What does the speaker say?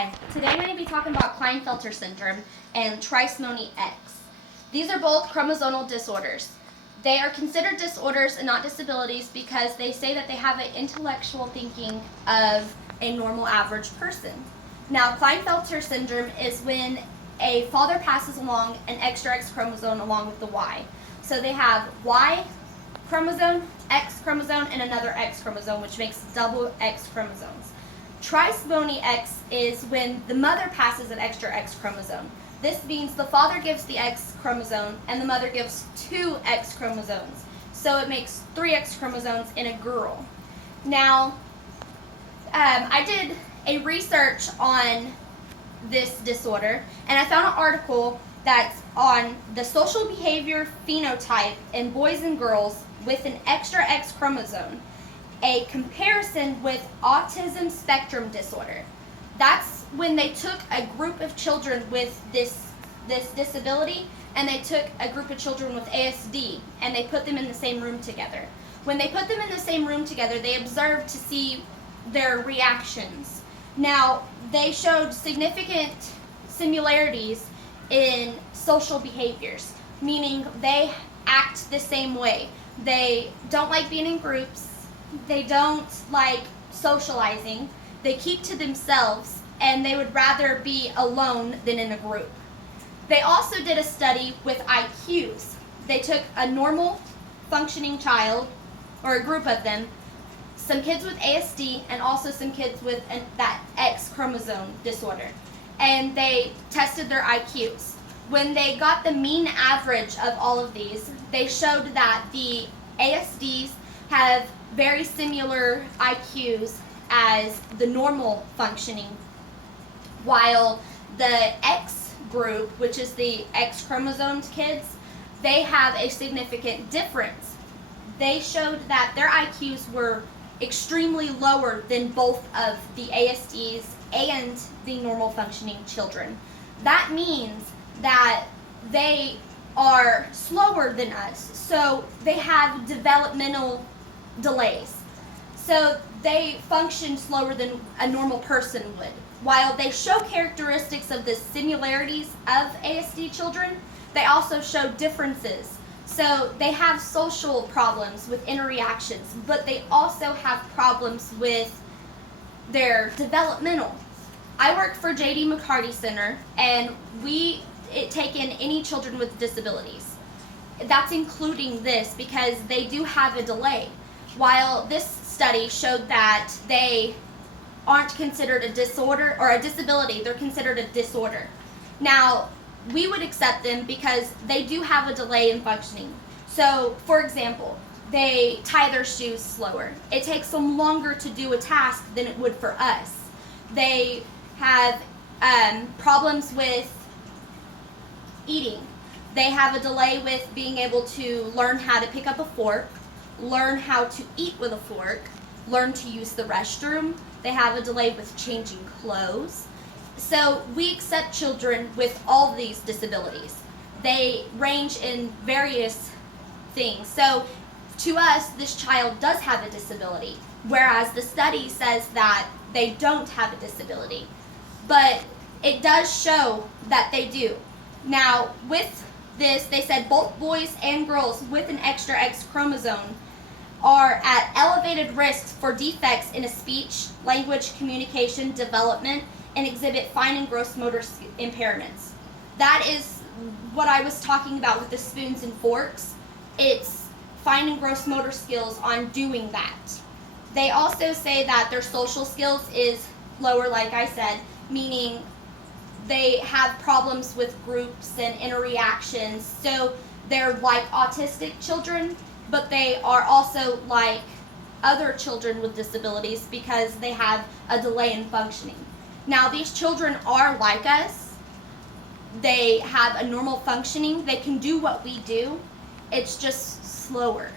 Hi, today I'm going to be talking about Klinefelter syndrome and Trisomy X. These are both chromosomal disorders. They are considered disorders and not disabilities because they say that they have an intellectual thinking of a normal average person. Now, Klinefelter syndrome is when a father passes along an extra X chromosome along with the Y. So they have Y chromosome, X chromosome, and another X chromosome, which makes double X chromosomes. Trisomy X is when the mother passes an extra X chromosome. This means the father gives the X chromosome and the mother gives two X chromosomes. So it makes three X chromosomes in a girl. Now, I did a research on this disorder, and I found an article that's on the social behavior phenotype in boys and girls with an extra X chromosome, a comparison with autism spectrum disorder. That's when they took a group of children with this disability and they took a group of children with ASD and they put them in the same room together. When they put them in the same room together, they observed to see their reactions. Now, they showed significant similarities in social behaviors, meaning they act the same way. They don't like being in groups. They don't like socializing. They keep to themselves, and they would rather be alone than in a group. They also did a study with IQs. They took a normal functioning child, or a group of them, some kids with ASD, and also some kids with that X chromosome disorder, and they tested their IQs. When they got the mean average of all of these, they showed that the ASDs have very similar IQs as the normal functioning, while the X group, which is the X chromosomed kids, they have a significant difference. They showed that their IQs were extremely lower than both of the ASDs and the normal functioning children. That means that they are slower than us, so they have developmental delays. So they function slower than a normal person would. While they show characteristics of the similarities of ASD children, they also show differences. So they have social problems with interactions, but they also have problems with their developmental. I work for J.D. McCarty Center, and we take in any children with disabilities. That's including this because they do have a delay. While this study showed that they aren't considered a disorder or a disability, they're considered a disorder. Now, we would accept them because they do have a delay in functioning. So, for example, they tie their shoes slower. It takes them longer to do a task than it would for us. They have problems with eating. They have a delay with being able to learn how to pick up a fork, learn how to eat with a fork, learn to use the restroom. They have a delay with changing clothes. So we accept children with all these disabilities. They range in various things. So to us, this child does have a disability, whereas the study says that they don't have a disability. But it does show that they do. Now, with this, they said both boys and girls with an extra X chromosome are at elevated risks for defects in a speech, language, communication, development, and exhibit fine and gross motor impairments. That is what I was talking about with the spoons and forks. It's fine and gross motor skills on doing that. They also say that their social skills is lower, like I said, meaning they have problems with groups and interactions. So they're like autistic children, but they are also like other children with disabilities because they have a delay in functioning. Now, these children are like us. They have a normal functioning. They can do what we do. It's just slower.